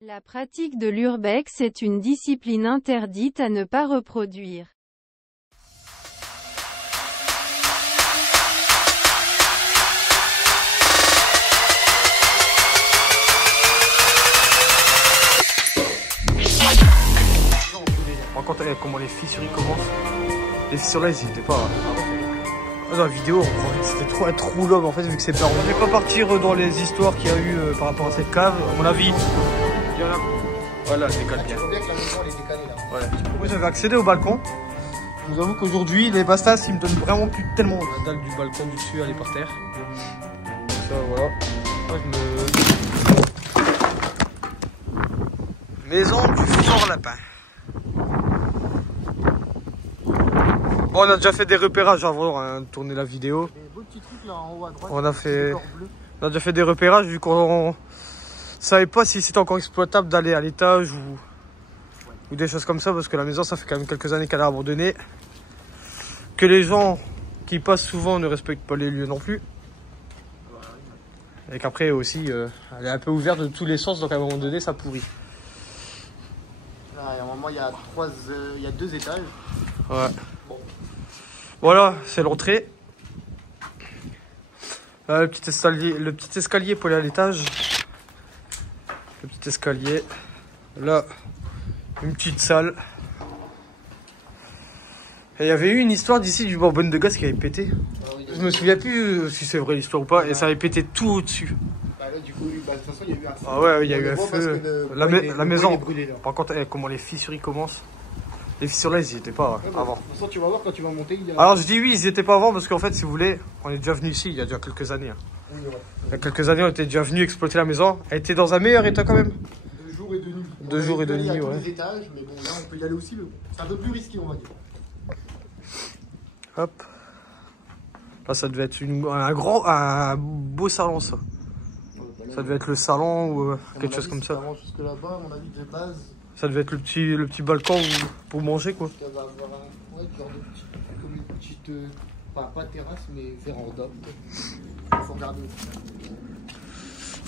La pratique de l'urbex est une discipline interdite à ne pas reproduire. Par contre, comment les fissuries commencent. Les fissures là, ils n'étaient pas. Dans la vidéo, on croirait que c'était trop l'homme en fait, vu que c'est pas. Je vais pas partir dans les histoires qu'il y a eu par rapport à cette cave. À mon avis, il y en a. Voilà, elle décale bien. bien que la maison elle est décalée là. Ouais. Moi j'avais accédé au balcon. Je vous avoue qu'aujourd'hui, les bastas ils me donnent vraiment plus tellement. La dalle du balcon du dessus, elle est par terre. Ça, voilà. Moi je me. Maison du fort lapin. Bon, on a déjà fait des repérages avant de tourner la vidéo. Des beaux petits trucs là en haut à droite. On a déjà fait des repérages vu qu'on savait pas si c'était encore exploitable d'aller à l'étage ou des choses comme ça, parce que la maison ça fait quand même quelques années qu'elle est abandonnée. Que les gens qui passent souvent ne respectent pas les lieux non plus. Et qu'après aussi elle est un peu ouverte de tous les sens, donc à un moment donné ça pourrit. Là, à un moment il y a deux étages. Ouais. Voilà, c'est l'entrée. Le petit escalier pour aller à l'étage. Le petit escalier. Là, une petite salle. Et il y avait eu une histoire d'ici du bonbonne de gaz qui avait pété. Je me souviens plus si c'est vrai l'histoire ou pas. Et ça avait pété tout au-dessus. Bah là, du coup, de toute façon, il y a eu un feu. Ah ouais, il y a eu un feu. La maison. Brûlé, là. Par contre, comment les fissuries commencent. Les fissures là, ils n'y étaient pas avant. De toute façon, tu vas voir quand tu vas monter. Il y a... Alors je dis oui, ils n'y étaient pas avant parce qu'en fait, si vous voulez, on est déjà venu ici il y a déjà quelques années. Oui, ouais. Il y a quelques années, on était déjà venu exploiter la maison. Elle était dans un meilleur état quand même. 2 jours et 2 nuits. 2 jours et 2 nuits, Il y a tous ouais. les étages, mais bon, là, on peut y aller aussi. C'est un peu plus risqué, on va dire. Hop. Là, ça devait être un beau salon, ça. Ça devait être le salon ou quelque chose comme ça. Jusque là-bas, à mon avis, de base. Ça devait être le petit balcon pour manger, quoi. Ça va avoir un genre de petite, comme une petite, pas terrasse, mais véranda. Il faut regarder.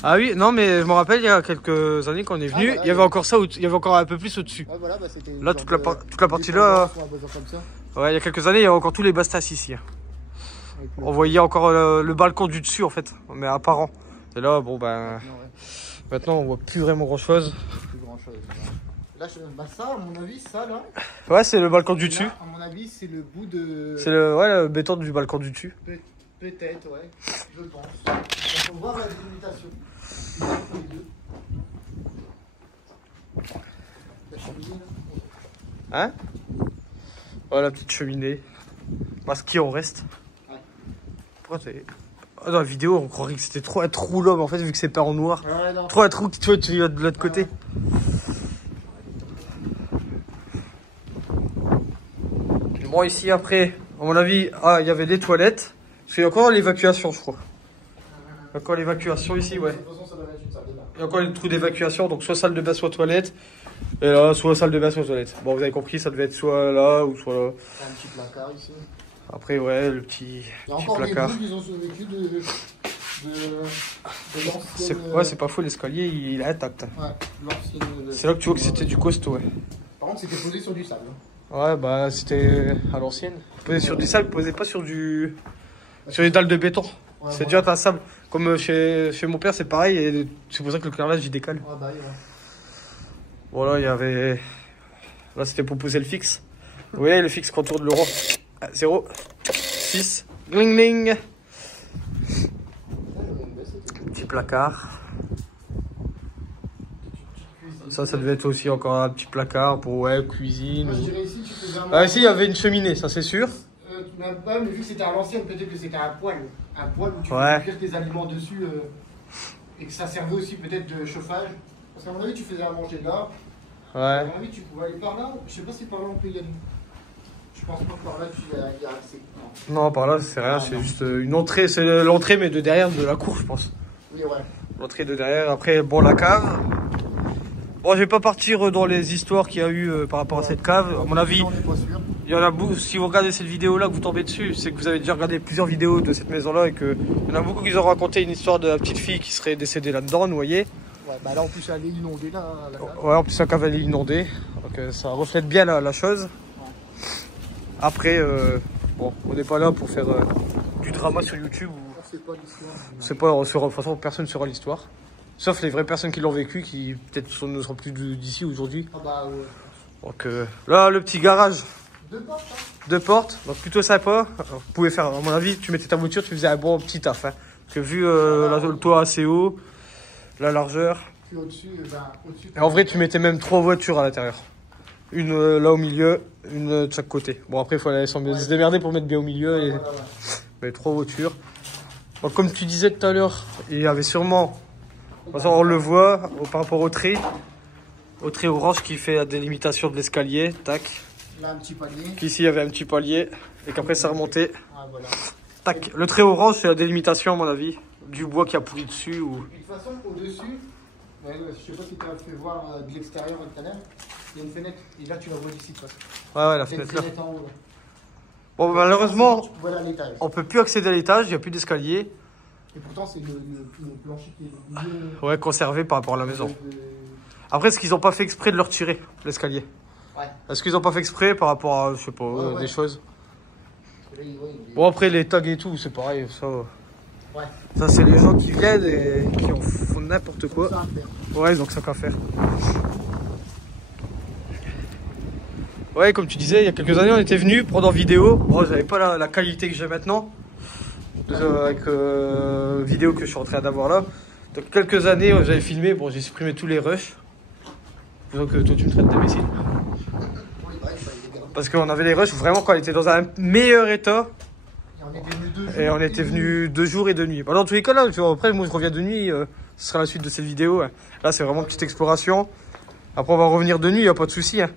Ah oui, non, mais je me rappelle, il y a quelques années quand on est venu, voilà, il y avait encore ça, il y avait encore un peu plus au-dessus. Ouais, voilà, bah, c'était Là, toute la partie là. Comme ça. Ouais, il y a quelques années, il y avait encore tous les bastas ici. On voyait encore le balcon du dessus, en fait, mais apparent. Et là, bon, ben. Maintenant, on voit plus vraiment grand-chose. Plus grand-chose. Là, bah ça, à mon avis, ça là. Ouais, c'est le balcon du dessus. Là, à mon avis, c'est le bout de. C'est le béton du balcon du dessus. Peut-être, ouais. Je pense. Il faut voir la délimitation. Les deux. La cheminée là. Hein? Voilà la petite cheminée. Parce qu'il en reste. Ouais. Pourquoi c'est. Dans la vidéo, on croirait que c'était trop un trou l'homme en fait, vu que c'est peint en noir. Ouais, non. Trop un trou que tu vois de l'autre côté. Bon, ici après, à mon avis, il y avait les toilettes. Parce qu'il y a encore l'évacuation, je crois. Il y a encore l'évacuation ici, ouais. De toute façon, ça doit être une salle de bain. Il y a encore les trous d'évacuation, donc soit salle de bain, soit toilette. Et là, soit salle de bain, soit toilette. Bon, vous avez compris, ça devait être soit là ou soit là. Un petit placard ici. Après, ouais, le petit placard. Des ils ont survécu de l'ancienne. Ouais, c'est pas faux, l'escalier, il est intact. Ouais, l'ancienne. C'est là que tu vois que c'était du costaud, ouais. Par contre, c'était posé sur du sable. Ouais, bah, c'était à l'ancienne. Posé sur du sable, posé pas sur sur les dalles de béton. Ouais, C'est déjà un sable. Comme chez mon père, c'est pareil, et c'est pour ça que le carrelage, il décale. Ouais, bah oui, ouais. Voilà, il y avait. Là, c'était pour poser le fixe. Vous voyez, le fixe quand on tourne le rond. 0, 6, gling gling. Petit placard. Ça devait être aussi encore un petit placard pour, ouais, cuisine. Moi, je dirais ici, tu faisais un. Ah, ici, il y avait une cheminée, ça c'est sûr. Même pas, mais vu que c'était à l'ancienne, peut-être que c'était un poêle. Un poêle où tu Ouais. faisais cuire tes aliments dessus et que ça servait aussi peut-être de chauffage. Parce qu'à mon avis, tu faisais à manger là. Ouais. À mon avis, tu pouvais aller par là. Je sais pas si par là on peut y aller. Je pense pas que par là tu y as accès. Non. Non, par là, c'est rien, Ah, c'est non. juste une entrée. C'est l'entrée, mais de derrière de la cour, je pense. Oui, ouais. L'entrée de derrière. Après, bon, la cave. Bon, je vais pas partir dans les histoires qu'il y a eu par rapport à cette cave. À mon avis, On n'est pas sûr. il y en a beaucoup. Si vous regardez cette vidéo-là, que vous tombez dessus, c'est que vous avez déjà regardé plusieurs vidéos de cette maison-là et que il y en a beaucoup qui ont raconté une histoire de la petite fille qui serait décédée là-dedans, noyée. Ouais, bah là en plus elle est inondée là. La cave. Ouais, en plus la cave elle est inondée. Donc ça reflète bien la chose. Ouais. Après, bon, on n'est pas là pour faire du drama sur YouTube. On sait pas l'histoire. C'est pas, de toute façon, personne ne saura l'histoire. Sauf les vraies personnes qui l'ont vécu, qui peut-être ne seront plus d'ici aujourd'hui. Ah bah ouais. Donc là, le petit garage. 2 portes, hein. 2 portes, donc plutôt sympa. Alors, vous pouvez faire, à mon avis, tu mettais ta voiture, tu faisais un bon petit taf. Hein. Parce que vu le toit assez haut, la largeur. Puis au-dessus, Et en vrai, tu mettais même 3 voitures à l'intérieur. Une là au milieu, une de chaque côté. Bon, après, il faut se démerder pour mettre bien au milieu. Et... Mais 3 voitures. Donc, comme tu disais tout à l'heure, il y avait sûrement, de toute façon, on le voit par rapport au trait orange qui fait la délimitation de l'escalier. Tac. Là, un petit palier. Qu'ici, il y avait un petit palier et qu'après, ça remontait. Ah, voilà. Tac. Le trait orange, c'est la délimitation, à mon avis, du bois qui a pourri dessus. Ou... De toute façon, au-dessus, je sais pas si tu as fait voir de l'extérieur tout à l'heure, il y a une fenêtre. Et là, tu la vois d'ici, de toute façon. Ouais, la Il y a une fenêtre là. fenêtre en haut. Là. Bon, malheureusement, voilà l'étage. on peut plus accéder à l'étage, il n'y a plus d'escalier. Et pourtant, c'est le plancher qui est mieux. Ouais, conservé par rapport à la maison. Après, est-ce qu'ils n'ont pas fait exprès de le retirer, l'escalier? Ouais. Est-ce qu'ils n'ont pas fait exprès par rapport à, je sais pas, ouais. des choses? Là, Bon, après, les tags et tout, c'est pareil, ça. Ouais. Ça, c'est les gens qui viennent et qui en font n'importe quoi. Ouais, ils ont que ça qu'à faire. Ouais, comme tu disais, il y a quelques années, on était venus prendre en vidéo. Bon, j'avais pas la qualité que j'ai maintenant. Avec vidéo que je suis en train d'avoir là. Donc quelques années j'avais filmé, bon j'ai supprimé tous les rushs. Donc toi tu me traites d'imbécile. Parce qu'on avait les rushs vraiment quand on était dans un meilleur état. Et on était venu 2 jours et 2 nuits. Bon, dans tous les cas là, tu vois, après moi je reviens de nuit, ce sera la suite de cette vidéo. Hein. Là c'est vraiment une petite exploration. Après on va revenir de nuit, il n'y a pas de souci. Hein.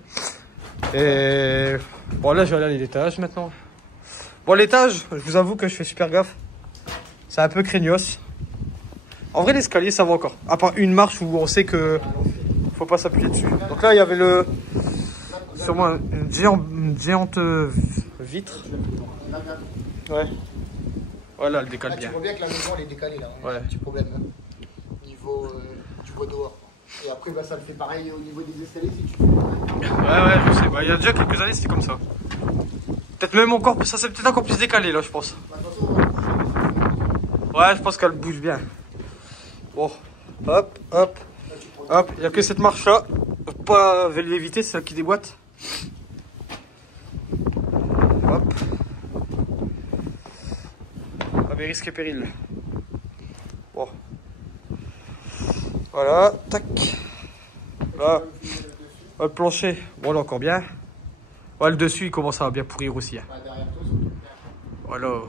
Et bon là je vais aller à l'étage maintenant. Bon l'étage, je vous avoue que je fais super gaffe. C'est un peu craignos. En vrai, l'escalier, ça va encore. À part une marche où on sait que faut pas s'appuyer dessus. Donc là, il y avait sûrement une géante vitre. Ouais. Voilà, elle décale bien. Tu vois bien que la maison, elle est décalée là. Ouais. Un petit problème là. Au niveau du bois dehors. Et après, bah, ça le fait pareil au niveau des escaliers si tu fais. Ouais, je sais. Bah, il y a déjà quelques années, c'était comme ça. Peut-être même encore, ça c'est peut-être encore plus décalé là, je pense. Ouais, je pense qu'elle bouge bien. Bon, hop, hop, hop. Il n'y a que cette marche là. Pas l'éviter, c'est celle qui déboîte. Hop. Ah, mais risque et péril. Bon. Voilà, tac. Là. Le plancher, bon, là encore bien. Ouais, le dessus, il commence à bien pourrir aussi. Hein. Voilà.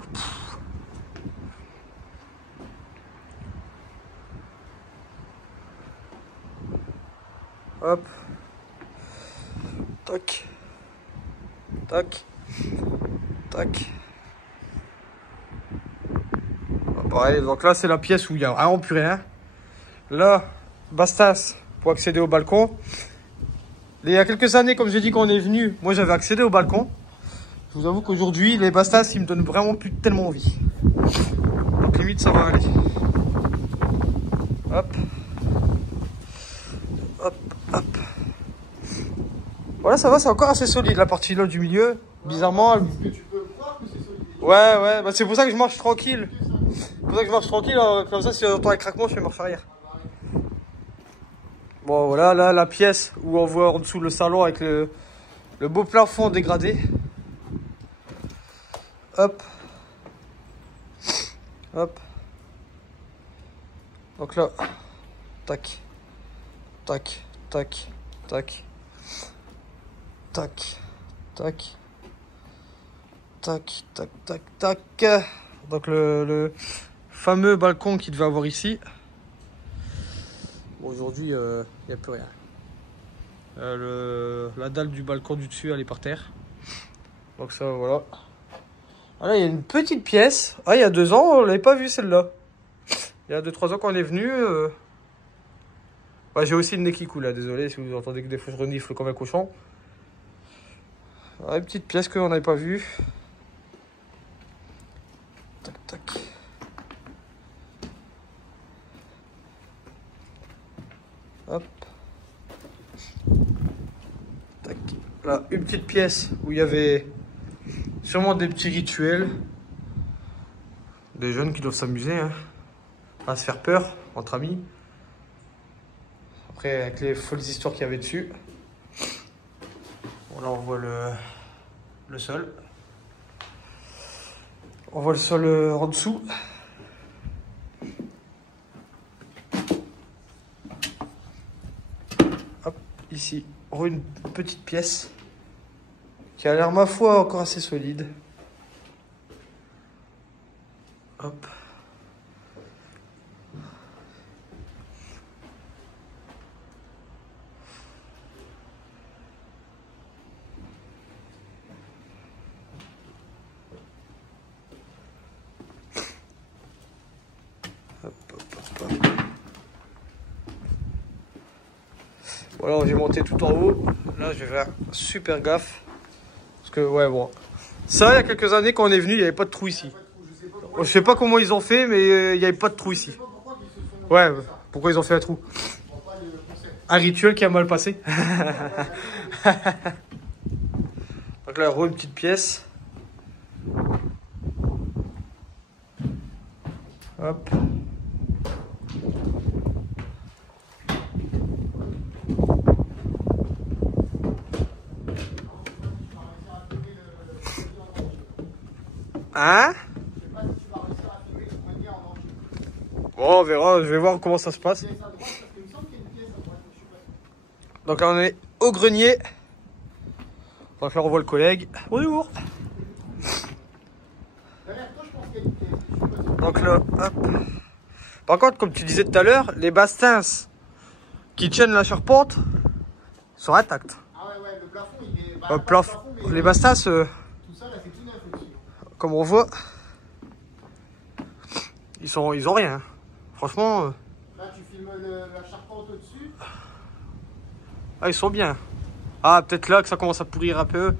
Hop. Tac. Tac. Tac. Pareil, donc là c'est la pièce où il n'y a vraiment plus rien. Là, bastas pour accéder au balcon. Il y a quelques années, comme j'ai dit quand on est venu, moi j'avais accédé au balcon. Je vous avoue qu'aujourd'hui, les bastas, ils me donnent vraiment plus tellement envie. Donc limite, ça va aller. Hop. Hop, hop. Voilà, ça va, c'est encore assez solide, la partie là du milieu. Bizarrement, elle... Ouais, bah, c'est pour ça que je marche tranquille. C'est pour ça que je marche tranquille, comme ça, si j'entends un craquement, je fais marche arrière. Bon, voilà, là, la pièce où on voit en dessous le salon avec le beau plafond dégradé. Hop. Hop. Donc là, tac. Tac, tac, tac. Tac, tac. Tac, tac, tac, tac. Donc le fameux balcon qu'il devait avoir ici. Bon, aujourd'hui, il n'y a plus rien. La dalle du balcon du dessus, elle est par terre. Donc ça, voilà. Ah là, il y a une petite pièce. Ah, il y a 2 ans, on l'avait pas vue celle-là. Il y a 2-3 ans qu'on est venu. Ouais, j'ai aussi le nez qui coule, là. Désolé si vous entendez que des fois je renifle comme un cochon. Ah, une petite pièce qu'on n'avait pas vue. Tac, tac. Là, une petite pièce où il y avait sûrement des petits rituels. Des jeunes qui doivent s'amuser, hein, à se faire peur entre amis. Après, avec les folles histoires qu'il y avait dessus. Bon, là, on voit le sol. On voit le sol en dessous. Hop, ici, on voit une petite pièce qui a l'air, ma foi, encore assez solide. Hop. Voilà, j'ai monté tout en haut. Là, je vais faire super gaffe. Parce que, ouais, bon. Ça, il y a quelques années, quand on est venu, il n'y avait pas de trou ici. Je sais pas comment ils ont fait, mais il n'y avait pas de trou ici. Ouais, pourquoi ils ont fait un trou? Un rituel qui a mal passé. Donc là, une petite pièce. Hop. Hein? Bon, on verra, je vais voir comment ça se passe. Donc là, on est au grenier. Donc là, on voit le collègue. Bonjour. Donc là, hop. Par contre, comme tu disais tout à l'heure, les bastins qui tiennent la charpente sont intacts. Ah ouais, ouais, le plafond, il est... Le plafond, les bastins, tout ça, là, c'est tout neuf aussi. comme on voit, ils ont rien. Franchement, Là, tu filmes la charpente au-dessus. ah, ils sont bien. Ah, peut-être là que ça commence à pourrir un peu. Ouais,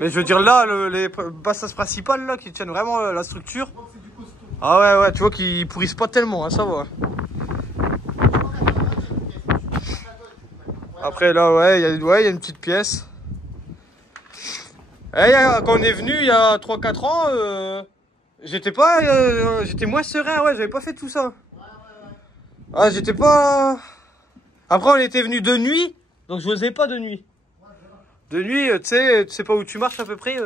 mais je veux dire là, les bassins principales là, qui tiennent vraiment la structure. Je crois que c'est du costaud. Ah ouais, ouais, tu vois qu'ils pourrissent pas tellement, hein, ça va. Après là, ouais, il y a une petite pièce. Et quand on est venu il y a 3-4 ans, j'étais moins serein, ouais, j'avais pas fait tout ça. Ah, j'étais pas... Après, on était venu de nuit, donc je n'osais pas de nuit. De nuit, tu sais pas où tu marches à peu près.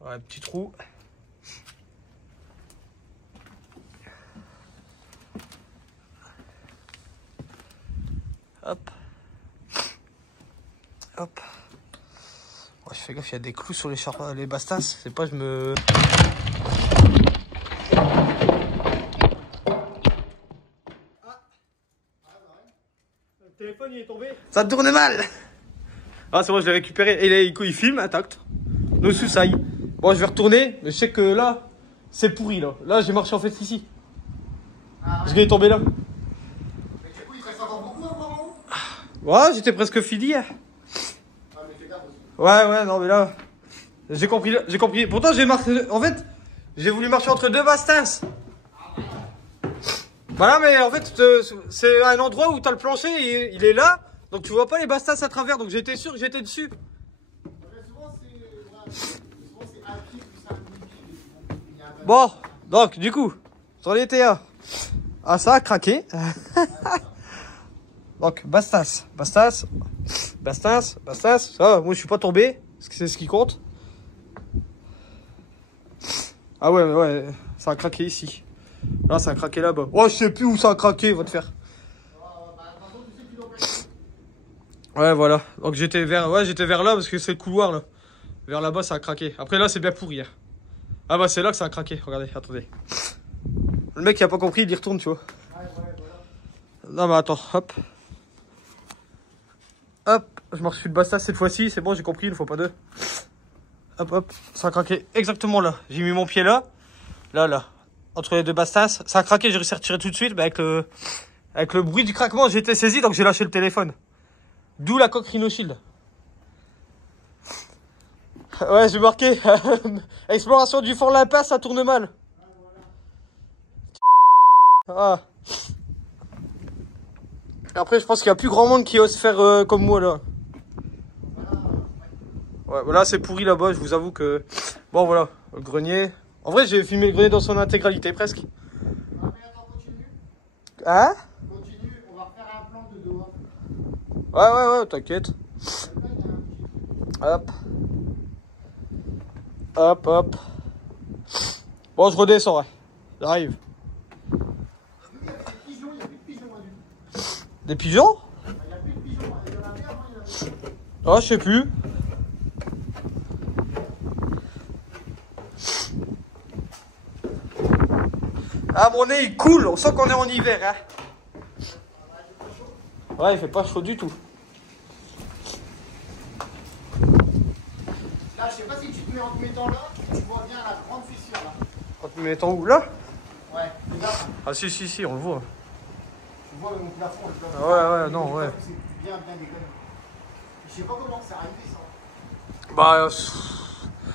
Ouais, petit trou. Hop. Hop. Oh, je fais gaffe, il y a des clous sur les bastas. C'est pas, je me... Le téléphone, il est tombé. Ça tourne mal. Ah, c'est bon, je l'ai récupéré. Et il filme intact. No souci. Bon, je vais retourner. Mais je sais que là, c'est pourri, là. Là, j'ai marché en fait ici. Ah, ouais. Je vais tomber là. Mais du coup, il te reste encore beaucoup apparemment. Ouais, j'étais presque fini. Hein. Ah, mais fais gaffe aussi. Ouais, non, mais là, j'ai compris. Pourtant, j'ai marché, en fait, j'ai voulu marcher entre deux bastins. Voilà, mais en fait, c'est un endroit où t'as le plancher, il est là, donc tu vois pas les bastins à travers, donc j'étais sûr que j'étais dessus. Souvent, c'est un pied plus un demi-pied. Bon, donc, du coup, sur les TA. Ah, ça a craqué. Donc, bastas, ça va, moi je suis pas tombé, parce que c'est ce qui compte. Ah ouais, ça a craqué ici. Là, ça a craqué là-bas. Oh, je sais plus où ça a craqué, va te faire. Ouais, voilà. Donc j'étais vers là, parce que c'est le couloir là. Vers là-bas, ça a craqué. Après là, c'est bien pourri. Hein. Ah bah c'est là que ça a craqué, regardez, attendez. Le mec qui a pas compris, il y retourne, tu vois. Non mais attends, hop. Hop, je marche sur le bassin cette fois-ci, c'est bon, j'ai compris, il ne faut pas deux. Hop, ça a craqué exactement là. J'ai mis mon pied là, là. Entre les deux bassins, ça a craqué, j'ai réussi à retirer tout de suite, mais avec le bruit du craquement, j'ai été saisi, donc j'ai lâché le téléphone. D'où la coque Rhino Shield. Ouais, j'ai marqué. Exploration du fond l'impasse, ça tourne mal. Ah. Après, je pense qu'il n'y a plus grand monde qui ose faire comme moi là. Ouais, voilà, c'est pourri là-bas, je vous avoue que... Bon, voilà, le grenier. En vrai, j'ai filmé le grenier dans son intégralité, presque. Ah, mais attends, continue. Hein? Continue, on va refaire un plan de dehors. Ouais, t'inquiète. Hop. Hop, hop. Bon, je redescends, ouais. J'arrive. Il y avait des pigeons, il y a plus de pigeons, hein, du coup. Des pigeons? Il y a plus de pigeons, il y en avait avant, il y en avait. Ah, je sais plus. Ah, mon nez, il coule. On sent qu'on est en hiver, hein. Ouais, il fait pas chaud du tout. Là, je sais pas si tu te mets en te mettant là, tu vois bien la grande fissure là. Quand tu me mets en où, là? Ouais, là. Ah, si, on le voit. Tu vois mon plafond, le plafond. Ah ouais, non, ouais. C'est bien dégueulasse. Je sais pas comment c'est arrivé ça. Bah,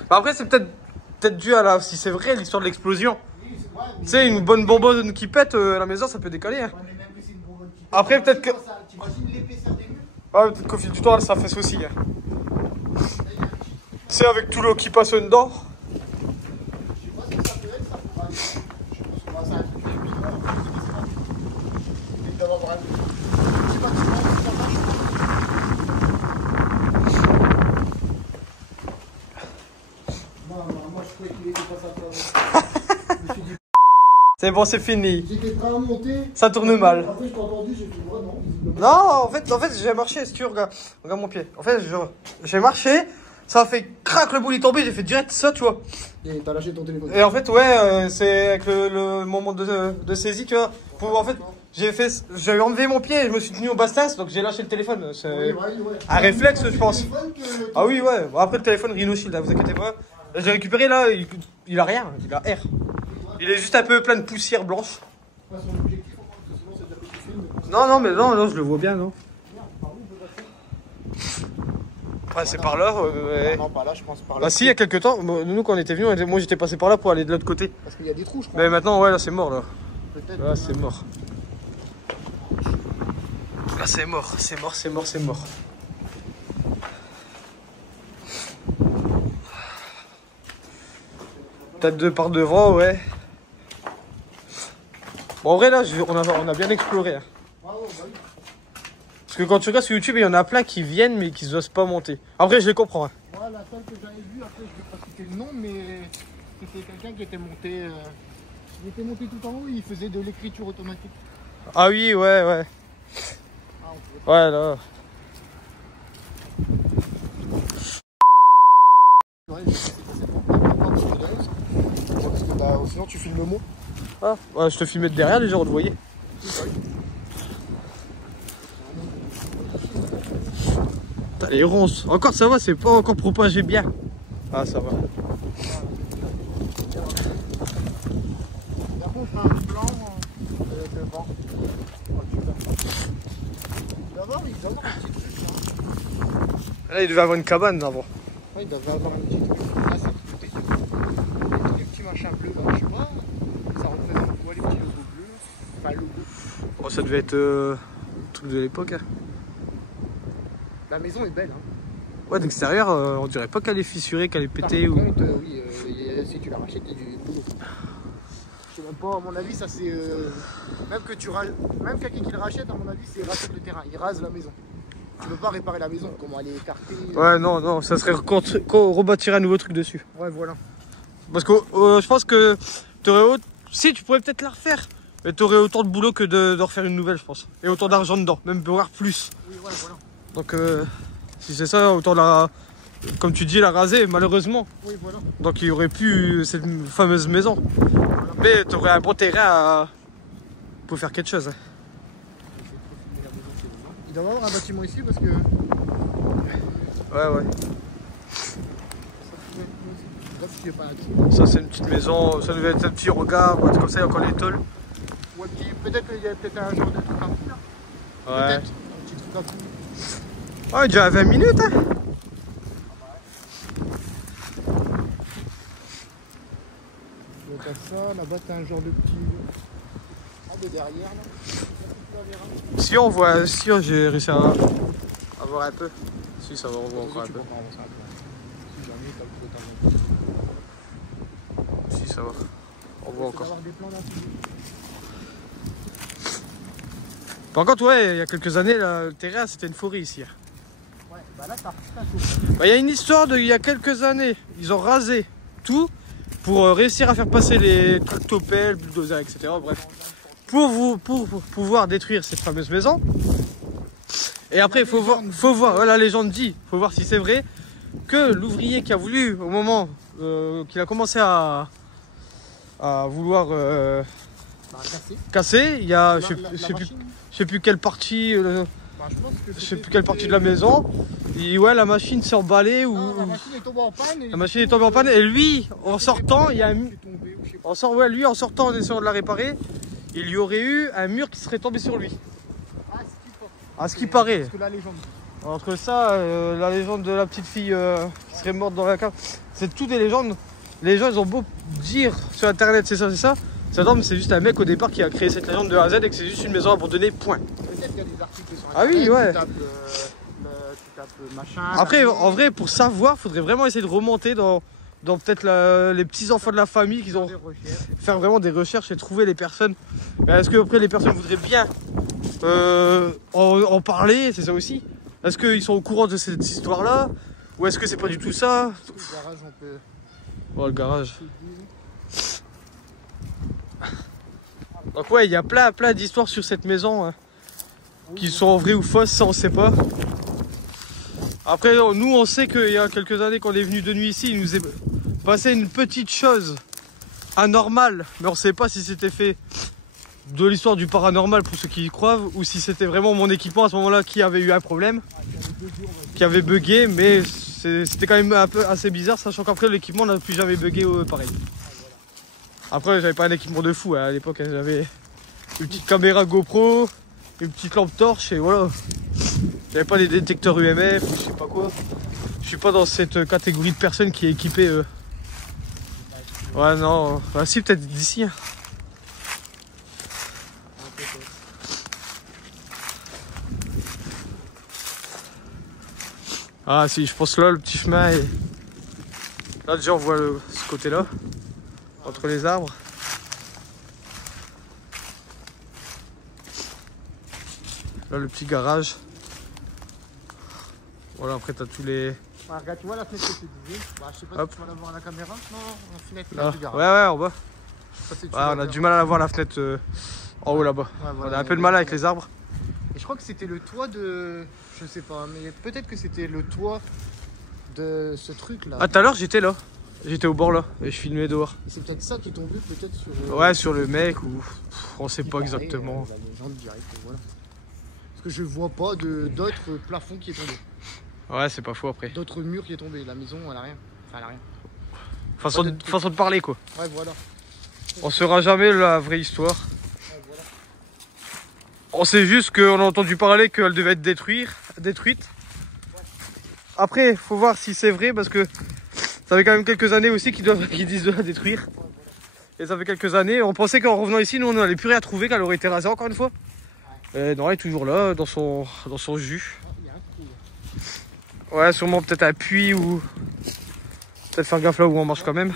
après, c'est peut-être dû à la... Si c'est vrai, l'histoire de l'explosion. Oui, c'est vrai. Tu sais, une bonne bonbonne qui pète à la maison, ça peut décaler. Hein. Ouais, mais même que c'est une bonbonne qui pète. Après, peut-être que... T'imagines l'épaisseur des murs? Ah, peut-être qu'au fil du temps, ça fait aussi. Hein. Là, il y a un petit... Tu sais, avec tout l'eau qui passe dedans. Je sais pas ce que ça peut être, ça pourra être. Je pense qu'on va ça un truc bizarre. Il doit avoir un... Je sais pas, tu vois, ça marche. Moi, je croyais qu'il était pas ça. Je me suis dit, C'est bon, c'est fini. j'étais prêt à monter. Ça tourne mal. Après, je t'ai entendu, j'ai fait, ouais, non. Non, en fait j'ai marché, si tu regardes mon pied. En fait, j'ai marché, ça a fait crac, le boule est tombé, j'ai fait direct ça, tu vois. Et t'as lâché ton téléphone. Et en fait, ouais, c'est avec le moment de saisie, tu vois. En fait, j'ai enlevé mon pied et je me suis tenu au bastas, donc j'ai lâché le téléphone. C'est Ouais. un réflexe, je pense. Que... Ah oui, ouais. Bon, après, le téléphone Rhino Shield, là, vous inquiétez pas. Là, j'ai récupéré, là, il a rien, il a R. Il est juste un peu plein de poussière blanche. Pas son objectif, parce que sinon, c'est déjà que tu filmes. Non, je le vois bien, non. Ouais, c'est par là. Ouais. Non, pas là, je pense par là. Bah si, il y a quelques temps, nous quand on était venus, moi j'étais passé par là pour aller de l'autre côté. Parce qu'il y a des trous, je crois. Mais maintenant, ouais, là c'est mort, là. Peut-être. Là c'est mort. Là c'est mort. Peut-être deux par devant, ouais. Bon, en vrai, là, on a bien exploré. Hein. Bah oui. Parce que quand tu regardes sur YouTube, il y en a plein qui viennent mais qui n'osent pas monter. Après, je les comprends. Hein. Moi, la seule que j'avais vue, après, je vais pas citer le nom, mais c'était quelqu'un qui était monté. Il était monté tout en haut, il faisait de l'écriture automatique. Ah oui, ouais. Ah, on pouvait... Ouais, là. Ouais, parce que bah, sinon, tu filmes le mot. Ah, ouais, je te filmais de derrière, déjà, on le voyait. Putain, les ronces. Encore, ça va, c'est pas encore propagé bien. Ah, ça va. Par contre, un plan devant. D'abord, il doit avoir un petit truc. Là. Là, il devait avoir une cabane avant. Ouais, il devait avoir un petit truc. Là, c'est tout. Les petits machins bleus, là, je sais pas. Ça représente quoi, les petits logos bleus? Enfin, logo. Oh, ça devait être le truc de l'époque. Hein. La maison est belle, hein. Ouais, d'extérieur, on dirait pas qu'elle est fissurée, qu'elle est pétée. Par Ou... contre, oui, si tu la rachètes, il y a du boulot. Je sais même pas, à mon avis, ça c'est. Même quelqu'un qui le rachète, à mon avis, c'est rachète le terrain. Il rase la maison. Tu peux pas réparer la maison, comment elle est écartée. Ouais, non, ça serait qu'on rebâtirait un nouveau truc dessus. Ouais, voilà. Parce que je pense que si, tu pourrais peut-être la refaire. Mais t'aurais autant de boulot que de refaire une nouvelle, je pense. Et autant d'argent dedans, même voire plus. Oui, ouais, voilà. Donc, si c'est ça, autant comme tu dis, la raser, malheureusement. Oui, voilà. Donc, il y aurait plus cette fameuse maison. Mais t'aurais un bon terrain pour faire quelque chose. Hein. Il doit y avoir un bâtiment ici parce que. Ouais. Ça, Ça, c'est une petite maison. Ça devait être un petit regard, ou un truc comme ça, il y a encore les tôles. ouais, peut-être qu'il y a peut-être un genre de truc en fou là. Ouais. Peut-être. Un petit truc en fou. Ouais, déjà à 20 minutes. Hein. Donc t'as ça, là-bas t'as un genre de petit. Ah, de derrière là. Si on voit, si j'ai réussi à voir un peu. Si, ça va, on voit encore un peu. plus jamais, t'as le Si, ça va. On voit encore. Avoir des plans dans tout. Par contre, ouais, il y a quelques années, là, le terrain, c'était une forêt ici. Ouais, bah là, t'as un coup. Bah, il y a une histoire il y a quelques années. Ils ont rasé tout pour réussir à faire passer les tractopelles, bulldozers, etc. Bref, pour pouvoir détruire cette fameuse maison. Et après, il faut voir, la légende dit, faut voir si c'est vrai, que l'ouvrier qui a voulu, au moment qu'il a commencé à vouloir casser, il y a, je sais plus quelle partie, je sais plus quelle partie de la maison. Et ouais, la machine s'est emballée ou la machine est tombée en panne. La machine est tombée en panne et lui, en sortant, il y a un mur. En sortant, en essayant de la réparer, il y aurait eu un mur qui serait tombé sur lui. À ce qui paraît. Que la légende. Entre ça, la légende de la petite fille qui serait morte dans la cave, c'est tout des légendes. Les gens, ils ont beau dire sur internet, c'est ça, c'est ça. C'est juste un mec au départ qui a créé cette légende de A à Z et que c'est juste une maison abandonnée, point. Peut-être qu'il y a des articles sur internet. Ah oui, ouais. Tu tapes machin. Après, en vrai, pour savoir, faudrait vraiment essayer de remonter dans peut-être les petits enfants de la famille qui ont faire vraiment des recherches et trouver les personnes. Est-ce que après les personnes voudraient bien en parler, c'est ça aussi? Est-ce qu'ils sont au courant de cette histoire-là? Ou est-ce que c'est pas du tout ça? Le garage, on peut... Oh, le garage. Donc ouais, il y a plein d'histoires sur cette maison hein, qui sont vraies ou fausses, ça on sait pas. Après, nous on sait qu'il y a quelques années qu'on est venu de nuit ici, il nous est passé une petite chose anormale, mais on sait pas si c'était fait de l'histoire du paranormal pour ceux qui y croient ou si c'était vraiment mon équipement à ce moment-là qui avait eu un problème, qui avait bugué, mais c'était quand même un peu assez bizarre, sachant qu'après l'équipement n'a plus jamais bugué pareil. Après, j'avais pas un équipement de fou hein. À l'époque, j'avais une petite caméra GoPro, une petite lampe torche et voilà. J'avais pas des détecteurs UMF ou je sais pas quoi. Je suis pas dans cette catégorie de personnes qui est équipée. Ouais, non. Bah, si, peut-être d'ici. Hein. Ah, si, je pense là, le petit chemin. Et... là, déjà, on voit ce côté-là. Entre les arbres. Là le petit garage. Voilà, après t'as tous les... Ah, regarde, tu vois la fenêtre que tu disais, bah, je sais pas. Hop. Si tu vas la voir à la caméra. Non, la fenêtre là. Du garage. Ouais, en bas. Si on a du mal à la voir la fenêtre en haut là-bas. Ouais, voilà, on a un peu de mal avec les arbres. Et je crois que c'était le toit de... je sais pas, mais peut-être que c'était le toit de ce truc là. Ah, tout à l'heure j'étais là. J'étais au bord là et je filmais dehors. C'est peut-être ça qui est tombé peut-être sur... ouais, sur le mec ou... on sait pas exactement. La légende directe, voilà. Parce que je vois pas d'autres plafonds qui est tombé. Ouais, c'est pas faux après. D'autres murs qui est tombé. La maison, elle a rien. Enfin, elle a rien. Façon de parler quoi. Ouais, voilà. On saura jamais la vraie histoire. Ouais, voilà. On sait juste qu'on a entendu parler qu'elle devait être détruite. Ouais. Après, faut voir si c'est vrai parce que ça fait quand même quelques années aussi qu'ils disent de la détruire. Ouais, voilà. Et ça fait quelques années. On pensait qu'en revenant ici, nous on n'allait plus rien trouver, qu'elle aurait été rasée encore une fois. Ouais. Et non, elle est toujours là, dans son jus. Ouais, sûrement peut-être un puits ou peut-être faire gaffe là où on marche quand même.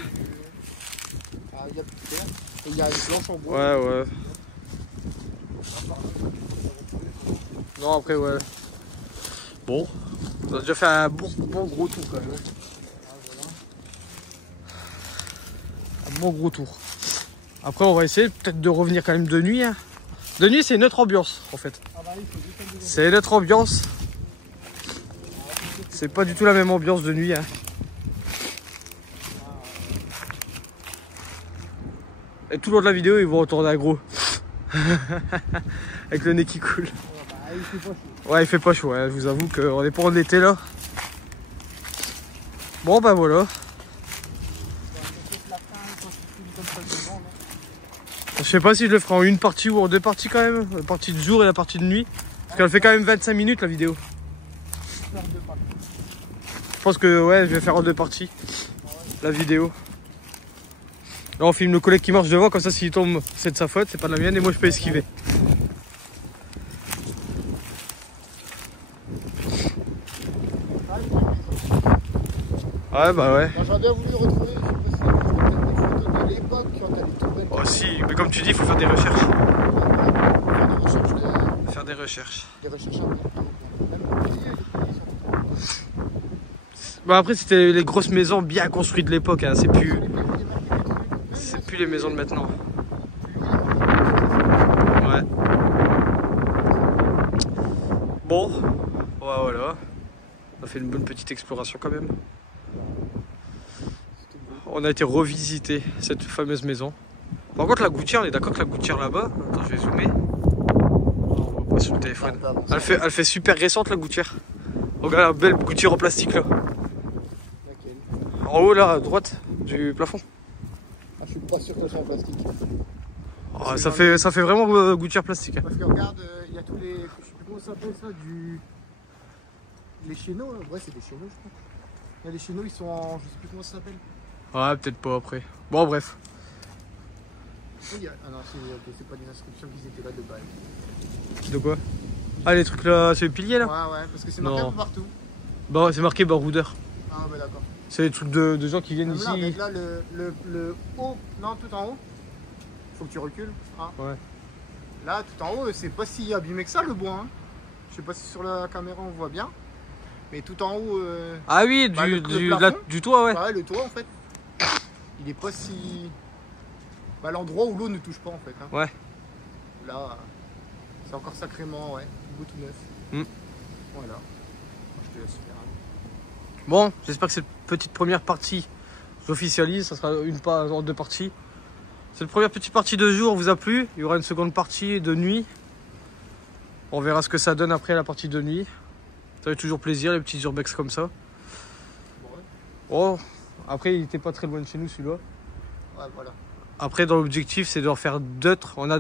Ah, il y a plus de terre. Et il y a une planche en bois. Ouais. Non, après, ouais. Bon, on a déjà fait un bon gros tour quand même. Un bon gros tour. Après, on va essayer peut-être de revenir quand même de nuit. Hein. De nuit, c'est notre ambiance en fait. C'est notre ambiance. C'est pas du tout la même ambiance de nuit. Hein. Et tout le long de la vidéo, ils vont retourner à gros. Avec le nez qui coule. Ouais, il fait pas chaud. Hein. Je vous avoue qu'on est pas en été là. Bon, bah voilà. Je sais pas si je le ferai en une partie ou en deux parties quand même. La partie de jour et la partie de nuit. Parce qu'elle fait quand même 25 minutes la vidéo. Je pense que ouais, je vais faire en deux parties la vidéo. Là on filme le collègue qui marche devant, comme ça s'il tombe c'est de sa faute, c'est pas de la mienne et moi je peux esquiver. Ouais, bah ouais. Moi, j'aurais bien voulu retrouver, je sais pas si des photos de l'époque quand elle est toute belle. Oh si, mais comme tu dis, il faut faire des recherches. Faire des recherches. Faire des recherches. Des recherches un peu. Même les pays sont. Bah après, c'était les grosses maisons bien construites de l'époque, hein. C'est plus les maisons de maintenant. Ouais. Bon, voilà. On a fait une bonne petite exploration quand même. On a été revisiter cette fameuse maison. Par contre, la gouttière, on est d'accord que la gouttière là-bas. Attends, je vais zoomer. On voit pas sur le téléphone. Elle fait super récente la gouttière. Regarde la belle gouttière en plastique là. En haut là, à droite du plafond. Ah, je suis pas sûr que ce soit en plastique. Oh, ça fait vraiment gouttière plastique. Hein. Parce que regarde, il y a tous les. Je sais plus comment ça s'appelle ça, les chéneaux, là. Ouais, c'est des chéneaux, je crois. Il y a les chéneaux, ils sont en. Je sais plus comment ça s'appelle. Ouais, peut-être pas après. Bon, bref. Oui, ah non, c'est pas des inscriptions qui étaient là de base. De quoi? Ah, les trucs là, c'est les piliers là? Ouais, parce que c'est marqué un peu partout. Bah, c'est marqué baroudeur. Ah, bah d'accord. C'est les trucs de gens qui viennent Même ici. là, le haut, non, tout en haut. Faut que tu recules. Ah. Ouais. Là, tout en haut, c'est pas si abîmé que ça le bois. Hein. Je sais pas si sur la caméra on voit bien. Mais tout en haut. Ah oui, bah, du toit, ouais. Ouais, le toit en fait. Il est pas si. Bah, l'endroit où l'eau ne touche pas en fait. Hein. Ouais. Là, c'est encore sacrément, ouais, beau tout neuf. Voilà. Moi, je te laisse faire. Bon, j'espère que cette petite première partie, j'officialise, ça sera en 2 parties. Cette première petite partie de jour vous a plu. Il y aura une seconde partie de nuit. On verra ce que ça donne après la partie de nuit. Ça fait toujours plaisir, les petits urbex comme ça. Bon, après, il n'était pas très loin de chez nous celui-là. Ouais, voilà. Après, dans l'objectif, c'est de en faire d'autres. On a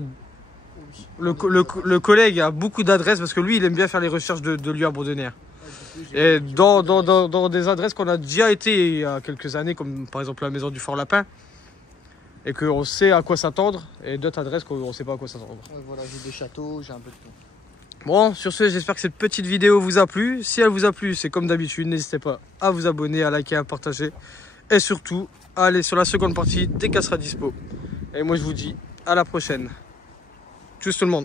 le collègue a beaucoup d'adresses parce que lui, il aime bien faire les recherches de lieux abandonnés. Et dans des adresses qu'on a déjà été il y a quelques années, comme par exemple la maison du Fort Lapin, et qu'on sait à quoi s'attendre, et d'autres adresses qu'on ne sait pas à quoi s'attendre. Ouais, voilà, j'ai des châteaux, j'ai un peu de tout. Bon, sur ce, j'espère que cette petite vidéo vous a plu. Si elle vous a plu, c'est comme d'habitude, n'hésitez pas à vous abonner, à liker, à partager, et surtout, à aller sur la seconde partie dès qu'elle sera dispo. Et moi, je vous dis à la prochaine. Tchuss tout le monde.